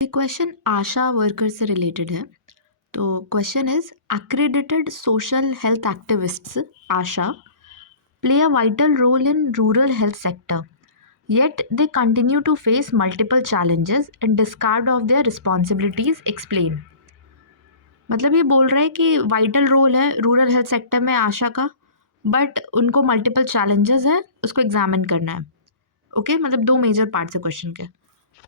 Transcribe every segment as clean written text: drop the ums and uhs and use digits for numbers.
ये क्वेश्चन आशा वर्कर से रिलेटेड है। तो question is accredited social health activists Asha play a vital role in rural health sector, yet they continue to face multiple challenges and discard of their responsibilities. Explain। मतलब ये बोल रहा है कि vital role है rural health sector में आशा का, but उनको मल्टीपल चैलेंजेस है, उसको एग्जामिन करना है। ओके मतलब दो मेजर पार्ट्स है क्वेश्चन के।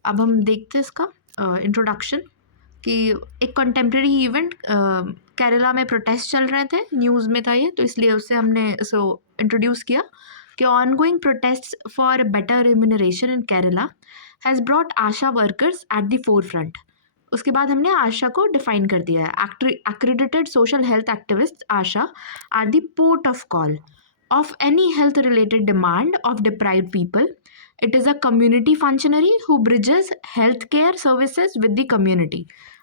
अब हम देखते हैं इसका इंट्रोडक्शन कि एक कंटेम्प्रेरी इवेंट केरला में प्रोटेस्ट चल रहे थे, न्यूज़ में था ये, तो इसलिए उससे हमने इसको इंट्रोड्यूस किया कि ongoing protest for better remuneration in Kerala has brought ASHA workers at the forefront. उसके बाद हमने आशा को डिफाइन कर दिया है। Accredited social health activist ASHA are the port of call of any health related demand of deprived people. It is a community functionary who bridges healthcare services with the community.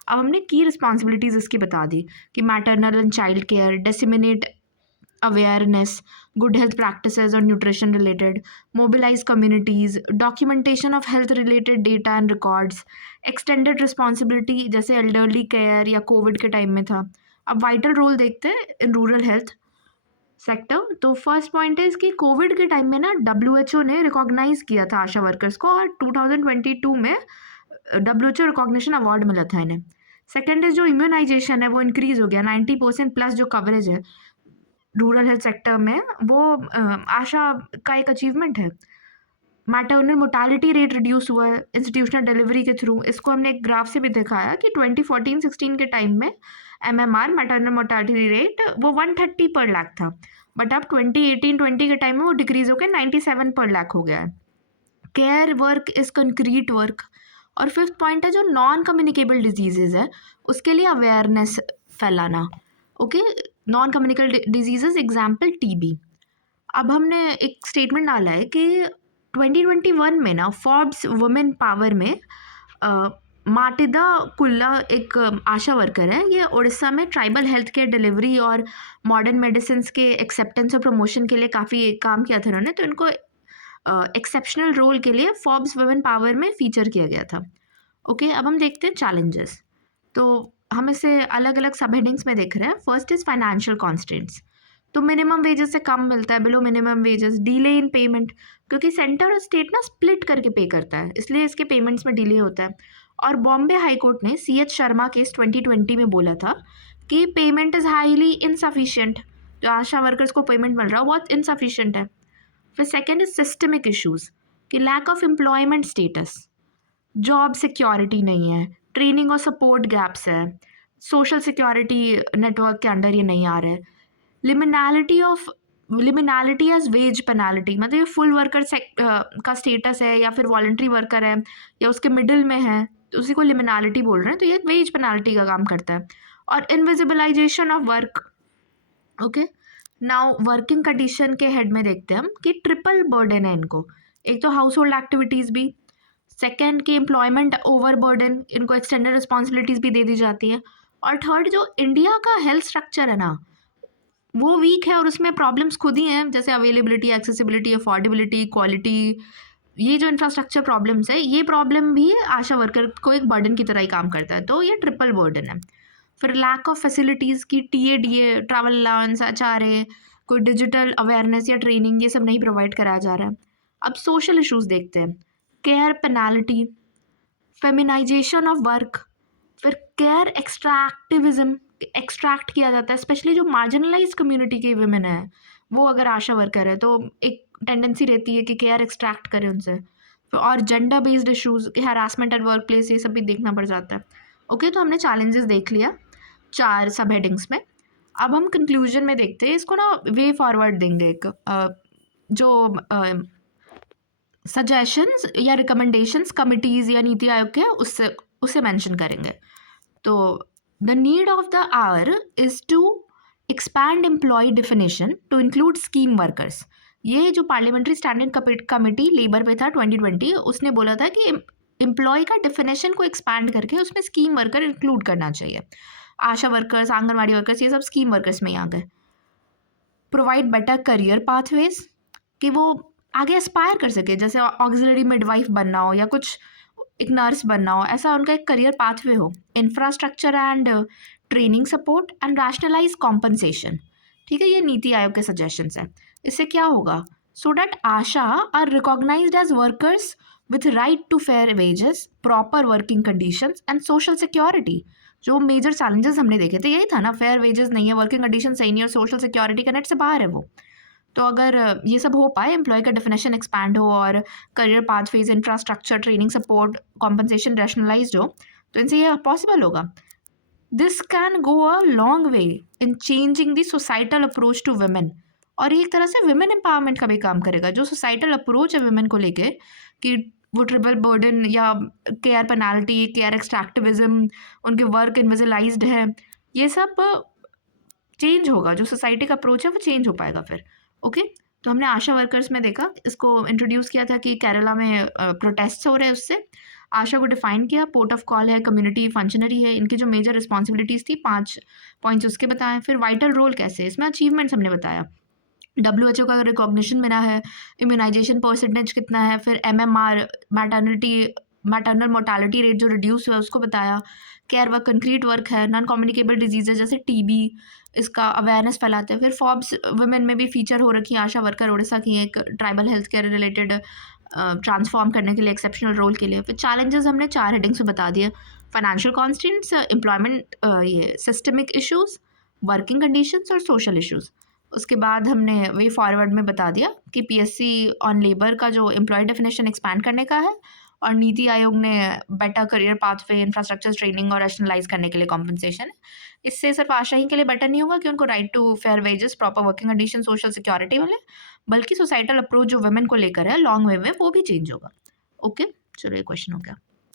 अब हमने की responsibilities इसकी बता दी कि maternal and child care, disseminate awareness, good health practices और nutrition related, mobilise communities, documentation of health related data and records, extended responsibility जैसे elderly care या कोविड के टाइम में था। अब वाइटल रोल देखते हैं इन रूरल हेल्थ सेक्टर। तो फर्स्ट पॉइंट है कि कोविड के टाइम में ना WHO ने रिकॉग्नाइज किया था आशा वर्कर्स को और 2022 में WHO रिकॉग्निशन अवार्ड मिला था इन्हें। सेकेंड इज जो इम्यूनाइजेशन है वो इंक्रीज हो गया, 90% प्लस जो कवरेज है रूरल हेल्थ सेक्टर में, वो आशा का एक अचीवमेंट है। मैटरनल मोर्टालिटी रेट रिड्यूस हुआ है इंस्टीट्यूशनल डिलीवरी के थ्रू। इसको हमने एक ग्राफ से भी दिखाया कि 2014-16 के टाइम में MMR मैटरनल मोर्टालिटी रेट वो 130 पर लाख था, बट अब 2018-20 के टाइम में वो डिक्रीज होकर 97 पर लाख हो गया है। Care work is concrete work. और फिफ्थ पॉइंट है जो नॉन कम्युनिकेबल डिजीजेज है उसके लिए अवेयरनेस फैलाना। Okay, non communicable diseases example TB। अब हमने एक स्टेटमेंट डाला है कि 2021 में ना फोर्ब्स वुमेन पावर में माटिदा कुल्ला एक आशा वर्कर है, ये उड़ीसा में ट्राइबल हेल्थ केयर डिलीवरी और मॉडर्न मेडिसिन के एक्सेप्टेंस और प्रमोशन के लिए काफ़ी काम किया था इन्होंने, तो इनको एक्सेप्शनल रोल के लिए फोर्ब्स वुमेन पावर में फीचर किया गया था। ओके, अब हम देखते हैं चैलेंजेस। तो हम इसे अलग अलग सब हेडिंग्स में देख रहे हैं। First is financial constants. तो मिनिमम वेजेस से कम मिलता है, below minimum wages, delay in payment, क्योंकि सेंटर और स्टेट ना स्प्लिट करके पे करता है, इसलिए इसके पेमेंट्स में डिले होता है। और बॉम्बे हाई कोर्ट ने CH शर्मा केस 2020 में बोला था कि पेमेंट इज़ हाईली इनसफिशिएंट, जो आशा वर्कर्स को पेमेंट मिल रहा है बहुत इनसफिशिएंट है। फिर सेकेंड इज सिस्टमिक इशूज़ कि lack of employment status, job security नहीं है, ट्रेनिंग और सपोर्ट गैप्स है, सोशल सिक्योरिटी नेटवर्क के अंडर ये नहीं आ रहा है, लिमिनालिटी एज वेज पेनाल्टी, मतलब ये फुल वर्कर का स्टेटस है या फिर वॉलंटरी वर्कर है या उसके मिडिल में है तो उसी को लिमिनालिटी बोल रहे हैं, तो ये वेज पेनाल्टी का काम करता है। और invisibilisation of work. Okay, now working condition के हेड में देखते हैं हम कि ट्रिपल बर्डन है इनको। एक तो हाउस होल्ड एक्टिविटीज़ भी, सेकेंड की एम्प्लॉयमेंट ओवर बर्डन, इनको एक्सटेंडेड रिस्पॉन्सिबिलिटीज़ भी दे दी जाती है, और थर्ड जो इंडिया का हेल्थ स्ट्रक्चर है ना वो वीक है और उसमें प्रॉब्लम्स खुद ही हैं, जैसे अवेलेबिलिटी, एक्सेसिबिलिटी, अफोर्डेबिलिटी, क्वालिटी, ये जो इंफ्रास्ट्रक्चर प्रॉब्लम्स है, ये प्रॉब्लम भी आशा वर्कर को एक बर्डन की तरह ही काम करता है, तो ये ट्रिपल बर्डन है। फिर लैक ऑफ फैसिलिटीज़ की TADA, ट्रैवल अलाउंस, HRA, कोई डिजिटल अवेयरनेस या ट्रेनिंग, ये सब नहीं प्रोवाइड कराया जा रहा है। अब सोशल इश्यूज देखते हैं, care penalty, feminisation of work, फिर केयर एक्सट्रैक्टिविज्म, एक्सट्रैक्ट किया जाता है, स्पेशली जो मार्जिनलाइज कम्युनिटी के वुमेन है वो अगर आशा वर्कर है तो एक टेंडेंसी रहती है कि केयर एक्सट्रैक्ट करें उनसे। और gender based issues, harassment at work place, ये सब भी देखना पड़ जाता है। ओके, तो हमने चैलेंजेस देख लिया 4 सब हेडिंग्स में। अब हम कंक्लूजन में देखते हैं, इसको ना वे फॉरवर्ड देंगे एक जो सजेशंस या रिकमेंडेशंस कमिटीज़ या नीति आयोग के उससे उसे मेंशन करेंगे। तो the need of the hour is to expand employ definition to include scheme workers. ये जो पार्लियामेंट्री स्टैंडिंग कमेटी लेबर पे था 2020, उसने बोला था कि एम्प्लॉय का डिफिनेशन को एक्सपैंड करके उसमें स्कीम वर्कर इंक्लूड करना चाहिए। आशा वर्कर्स, आंगनवाड़ी वर्कर्स, ये सब स्कीम वर्कर्स में ही आ गए। प्रोवाइड बेटर करियर पाथवेज कि वो आगे एस्पायर कर सके, जैसे ऑक्सिलरी मिडवाइफ बनना हो या कुछ एक नर्स बनना हो, ऐसा उनका एक करियर पाथवे हो, infrastructure and training support and rationalise compensation. ठीक है, ये नीति आयोग के सजेशंस हैं। इससे क्या होगा? So that ASHA are recognised as workers with right to fair wages, proper working conditions and social security। जो मेजर चैलेंजेस हमने देखे थे यही था ना, फेयर वेजेस नहीं है, वर्किंग कंडीशन सही नहीं है और सोशल सिक्योरिटी का नेट से बाहर है वो। तो अगर ये सब हो पाए, एम्प्लॉय का डेफिनेशन एक्सपैंड हो और career pathways, infrastructure, training support, compensation rationalised हो, तो इनसे ये पॉसिबल होगा। This can go a long way in changing the societal approach to women. और ये एक तरह से वुमेन एम्पावरमेंट का भी काम करेगा। जो सोसाइटल अप्रोच है वुमेन को लेके कि वो ट्रिपल बर्डन या केयर पेनाल्टी, केयर एक्सट्रैक्टिविज्म, उनके वर्क इनविजिलाइज्ड है, ये सब चेंज होगा। जो सोसाइटी का अप्रोच है वो चेंज हो पाएगा फिर। ओके, तो हमने आशा वर्कर्स में देखा, इसको इंट्रोड्यूस किया था कि केरला में प्रोटेस्ट हो रहे हैं उससे। आशा को डिफाइन किया, पोर्ट ऑफ कॉल है, कम्युनिटी फंक्शनरी है, इनकी जो मेजर रिस्पॉन्सिबिलिटीज़ थी 5 पॉइंट्स उसके बताएं। फिर वाइटल रोल कैसे, इसमें अचीवमेंट्स हमने बताया, WHO का रिकॉग्निशन मिला है, इम्यूनाइजेशन परसेंटेज कितना है, फिर MMR मैटरनल मोर्टालिटी रेट जो रिड्यूस हुआ उसको बताया, केयर वर्क कंक्रीट वर्क है, नॉन कम्युनिकेबल डिजीजेज जैसे TB, इसका अवेयरनेस फैलाते हैं। फिर फॉर्ब्स वुमेन में भी फीचर हो रखी है आशा वर्कर उड़ीसा की, एक tribal health care related transform करने के लिए, एक्सेप्शनल रोल के लिए। फिर चैलेंजेस हमने 4 हेडिंग्स में बता दिए, फाइनेंशियल कॉन्स्टेंट्स, एम्प्लॉयमेंट, ये सिस्टमिक इशूज़, वर्किंग कंडीशंस और सोशल इशूज़। उसके बाद हमने वे फॉरवर्ड में बता दिया कि PSC ऑन लेबर का जो एम्प्लॉय डेफिनेशन एक्सपैंड करने का है, और नीति आयोग ने better career pathway, infrastructure, training और रैशनलाइज करने के लिए कॉम्पनसेशन। इससे सिर्फ आशा ही के लिए बेटर नहीं होगा कि उनको right to fair wages, proper working condition, social security मिले, बल्कि सोसाइटल अप्रोच जो वुमेन को लेकर है लॉन्ग वे में, वो भी चेंज होगा। ओके, चलो ये क्वेश्चन हो गया।